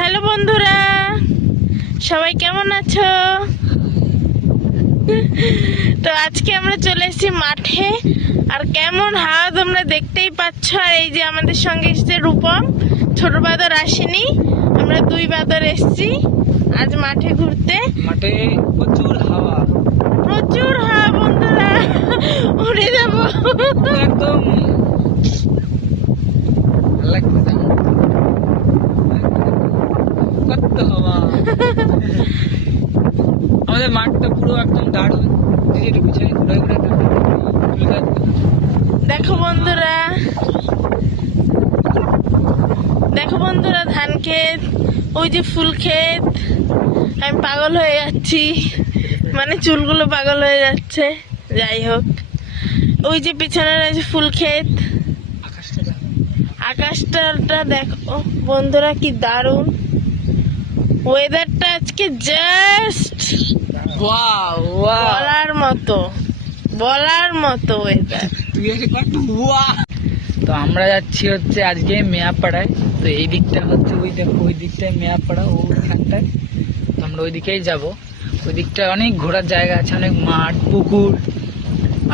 Hello বন্ধুরা, সবাই কেমন আছো? তো আজকে আমরা চলে এসেছি মাঠে। আর কেমন হাওয়া তোমরা দেখতেই পাচ্ছ। আর এই যে আমাদের সঙ্গে এসেছে রূপম, ছোট বাদর আসেনি, আমরা দুই বাদর এসেছি আজ মাঠে ঘুরতে। মাঠে প্রচুর হাওয়া বন্ধুরা, উড়ে যাবো একদম। কত হাওয়া! আমাদের মাঠটা পুরো একদম দারুণ। পিছনে ঘুরে ঘুরে দেখো বন্ধুরা, ধান ক্ষেত, ওই যে ফুল ক্ষেত। আমি পাগল হয়ে যাচ্ছি, মানে চুলগুলো পাগল হয়ে যাচ্ছে। যাই হোক, ওই যে পিছনে রয়েছে ফুল ক্ষেত। আকাশটা দেখো বন্ধুরা, কি দারুণ ওয়েদারটা আজকে, জাস্ট বলার মতো ওয়েদার। তো আমরা যাচ্ছি হচ্ছে আজকে মেয়াপাড়ায়। তো এই দিকটা হচ্ছে ওই দেখো, ওই দিকটায় মেয়াপাড়া, ওইখানটায়। তো আমরা ওই দিকেই যাবো। ওই দিকটায় অনেক ঘোরার জায়গা আছে, অনেক মাঠ, পুকুর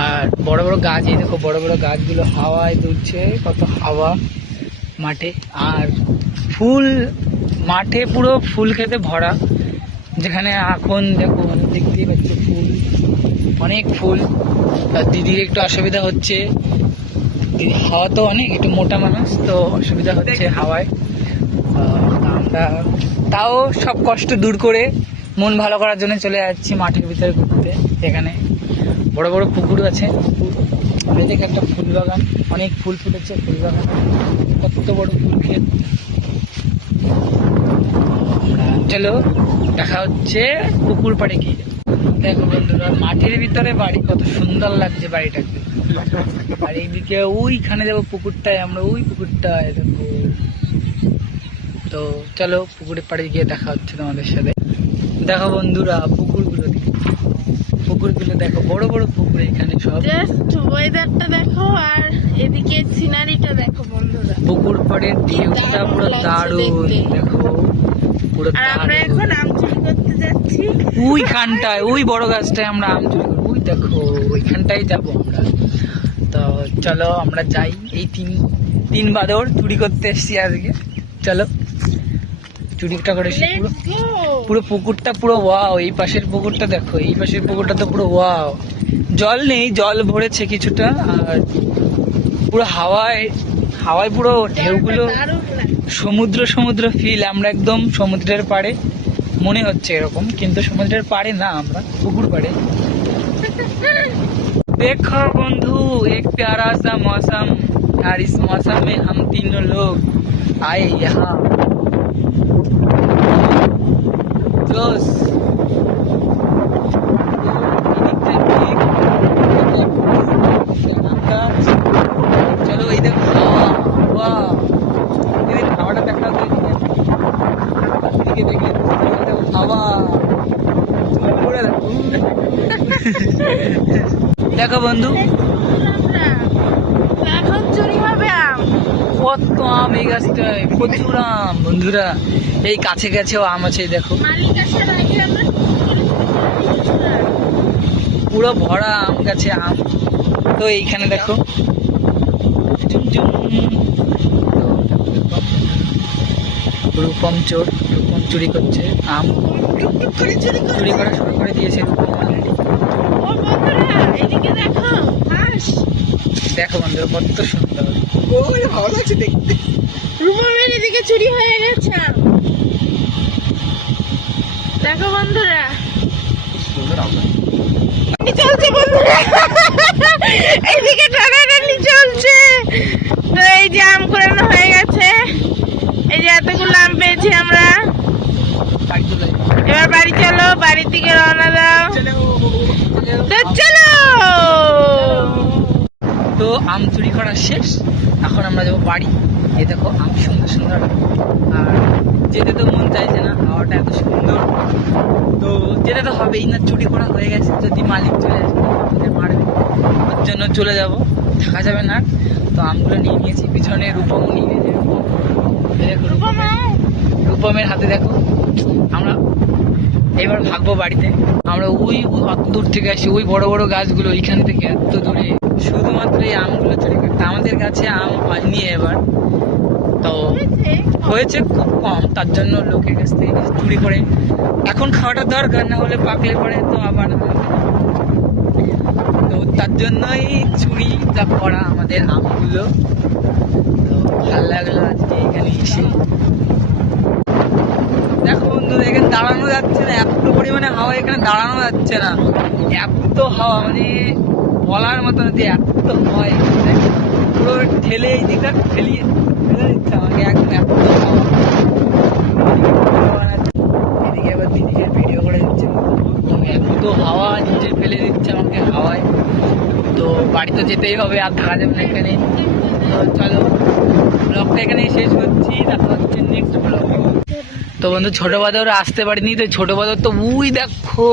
আর বড় বড় গাছ। এই দেখো বড় বড় গাছগুলো হাওয়ায় দুলছে, কত হাওয়া মাঠে। আর ফুল, মাঠে পুরো ফুল খেতে ভরা। যেখানে এখন দেখো দেখতেই পাচ্ছি ফুল, অনেক ফুল। আর দিদির একটু অসুবিধা হচ্ছে, হাওয়া তো অনেক, একটু মোটা মানুষ তো অসুবিধা হচ্ছে হাওয়ায়। আমরা তাও সব কষ্ট দূর করে মন ভালো করার জন্য চলে যাচ্ছি মাঠের ভিতরে ঘুরতে। এখানে বড় বড় পুকুর আছে, পুকুর দেখে একটা ফুল বাগান, অনেক ফুল ফুটেছে ফুল বাগান, কত বড় ফুল ক্ষেত। চলো দেখা হচ্ছে পুকুর পাড়ে গিয়ে। দেখো বন্ধুরা, মাঠের ভিতরে বাড়ি, কত সুন্দর লাগছে বাড়িটাকে। আর এইদিকে ওইখানে যাবো পুকুরটায়, আমরা ওই পুকুরটায় দেখো। তো চলো পুকুরের পাড়ে গিয়ে দেখা হচ্ছে তোমাদের সাথে। দেখো বন্ধুরা, পুকুরগুলো দেখো, বড় বড় পুকুর এখানে সব। জাস্ট ওয়েদারটা দেখো, আর এদিকে সিনারিটা দেখো বন্ধুরা। পুকুর পাড়ের ভিউটা পুরো দারুণ, দেখো পুরো। আর আমরা এখন আম চুরি করতে যাচ্ছি ওইখানটায়, ওই বড় গাছটায় আমরা আম চুরি করবো। ওই দেখো ওইখানটাই যাবো আমরা। তো চলো আমরা যাই। এই তিন বাদর চুরি করতে এসছি আজকে। চলো চুরিটা করে এসছি। পুরো পুকুরটা পুরো ওয়াও। এই পাশের পুকুরটা দেখো, এই পাশের পুকুরটা তো পুরো ওয়াও। জল নেই, জল ভরেছে কিছুটা। আর পুরো হাওয়ায় পুরো ঢেউগুলো, সমুদ্র ফিল। আমরা একদম সমুদ্রের পাড়ে মনে হচ্ছে এরকম, কিন্তু সমুদ্রের পাড়ে না, আমরা পুকুর পাড়ে। देखो बंधु, एक प्यारा सा मौसम, और इस मौसम में हम तीनों लोग आए यहाँ। चलो इधर হাওয়াটা দেখা হাওয়া। দেখো বন্ধু, এখন চুরি হবে আম। কত আম এই গাছটায়, প্রচুর আম বন্ধুরা। এই কাছে কাছেও আম আছে, দেখো পুরো ভরা আম গাছে আম। তো এইখানে দেখো রূপম চুরি করছে আম, চুরি করা শুরু করে দিয়েছে রূপম। দেখো বন্ধুরা, কত সুন্দর, ভালো লাগছে দেখতে। রূপমের এদিকে চুরি হয়ে গেছে। দেখো বন্ধুরা, চলছে বন্ধুরা, এইদিকে টানাটানি চলছে। তো এই যে আম কুড়ানো হয়ে গেছে, এই যে এতগুলো আম পেয়েছি আমরা। এবার বাড়ি চলো, বাড়ির দিকে রওনা দাও। তো চলো। তো আম চুরি করা শেষ, এখন আমরা যাবো বাড়ি। এই দেখো আম সুন্দর সুন্দর, আর যেতে তো মন চাইছে না, হাওয়াটা এত সুন্দর। তো যেতে তো হবেই না, চুরি করা হয়ে গেছে। যদি মালিক চলে আসে আমাদের মারবে, ওর জন্য চলে যাব, থাকা যাবে না। তো আমগুলো নিয়ে নিয়েছি, পিছনে রূপম নিয়ে নিয়েছে। রূপম রূপমের হাতে দেখো। আমরা এবার ভাগবো বাড়িতে। আমরা ওই অত দূর থেকে আসি, ওই বড় বড় গাছগুলো ওইখান থেকে এত দূরে শুধুমাত্র এই আমগুলো চুরি করতে। আমাদের কাছে আম হয়নি এবার, তো হয়েছে খুব কম, তার জন্য লোকের কাছ থেকে কিছু চুরি করে এখন খাওয়াটা দরকার, না হলে পাকলে পরে তো আবার, তো তার জন্যই চুরি যা করা আমাদের আমগুলো। তো ভালো লাগলো আজকে এখানে এসে। দেখো বন্ধুরা, এখানে দাঁড়ানো যাচ্ছে না, এত পরিমাণে হাওয়া, এখানে দাঁড়ানো যাচ্ছে না, এত হাওয়া, মানে বলার মতো না যে এত হাওয়া। এখানে পুরো ঠেলে এই দিকটা ফেলে দিচ্ছে আমাকে, একদম এত হাওয়া। এদিকে আবার দিদিকে ভিডিও করে দিচ্ছে, এত হাওয়া নিচে ফেলে দিচ্ছে আমাকে হাওয়ায়। তো বাড়ি তো যেতেই হবে, আর থাকা যাবে না এখানে। তো চলো ব্লগটা এখানে শেষ করছি, দেখা হচ্ছে নেক্সট ব্লগ। তো বন্ধু ছোট বাদর আসতে পারিনি, তো ছোট বাদর তো ওই দেখো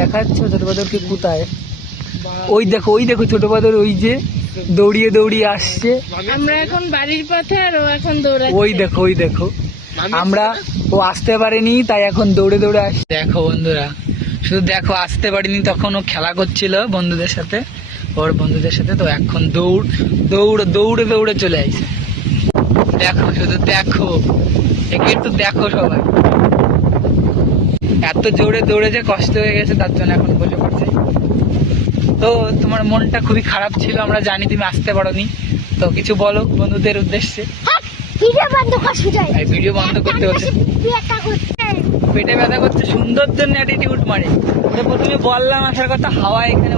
দেখা যাচ্ছে ছোট বাদরকে কোথায়, ওই দেখো ছোট বাদর ওই যে দৌড়িয়ে দৌড়িয়ে আসছে। আমরা এখন বাড়ির পথে আর ও এখন দৌড়াচ্ছে। ওই দেখো আমরা, ও আসতে পারেনি তাই এখন দৌড়ে দৌড়ে আসছে। দেখো বন্ধুরা, শুধু দেখো আসতে পারিনি, তখন ও খেলা করছিল বন্ধুদের সাথে, ওর বন্ধুদের সাথে। তো এখন দৌড়ে দৌড়ে চলে আসছে। দেখো শুধু দেখো, একে একটু দেখো সবাই, এত জোরে দৌড়েছে, কষ্ট হয়ে গেছে, তার জন্য এখন বসে পড়ছে। তো তোমার মনটা খুবই খারাপ ছিল, আমরা জানি তুমি আসতে পারোনি, তো কিছু বলো বন্ধুদের উদ্দেশ্যে। ভিডিও বন্ধ করতে হচ্ছে, পেটে ব্যথা করছে, সুন্দর জন্য অ্যাটিটিউড মারে। ওটা প্রথমে বললাম আসার কথা, হাওয়া এখানে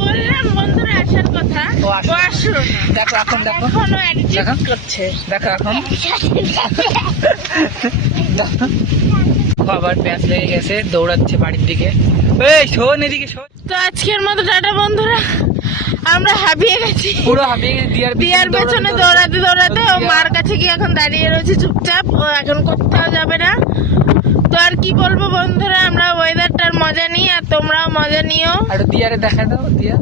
বললাম বন্ধুরা আসার কথা, ও আসলো। ও আসলো না। দেখো এখন দেখো, এখনো attitude করছে। দেখো এখন আবার প্যাঁচ লেগে গেছে, দৌড়াচ্ছে বাড়ির দিকে। এই শোন এদিকে শোন। তো আজকের মতো টাটা বন্ধুরা, আমরা হাঁপিয়ে গেছি, পুরো হাঁপিয়ে গেছে, দিয়ার পেছনে দৌড়াতে দৌড়াতে। ও মার কাছে গিয়ে এখন দাঁড়িয়ে রয়েছে চুপচাপ, ও এখন কোথাও যাবে না। তো আর কি বলবো বন্ধুরা, আমরা ওয়েদারটার মজা নিই, আর তোমরাও মজা নিও। আর দিয়ারে দেখা দাও, দিয়া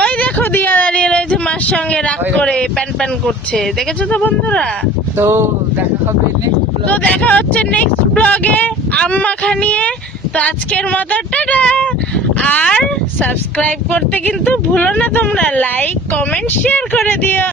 ওই দেখো দিয়া দাঁড়িয়ে রয়েছে মার সঙ্গে রাগ করে, প্যান প্যান করছে, দেখেছো তো বন্ধুরা। তো দেখা হবে তো দেখা হচ্ছে নেক্সট ব্লগে আম্মাখা নিয়ে। তো আজকের মতো টাটা, আর সাবস্ক্রাইব করতে কিন্তু ভুলো না তোমরা, লাইক কমেন্ট শেয়ার করে দিও।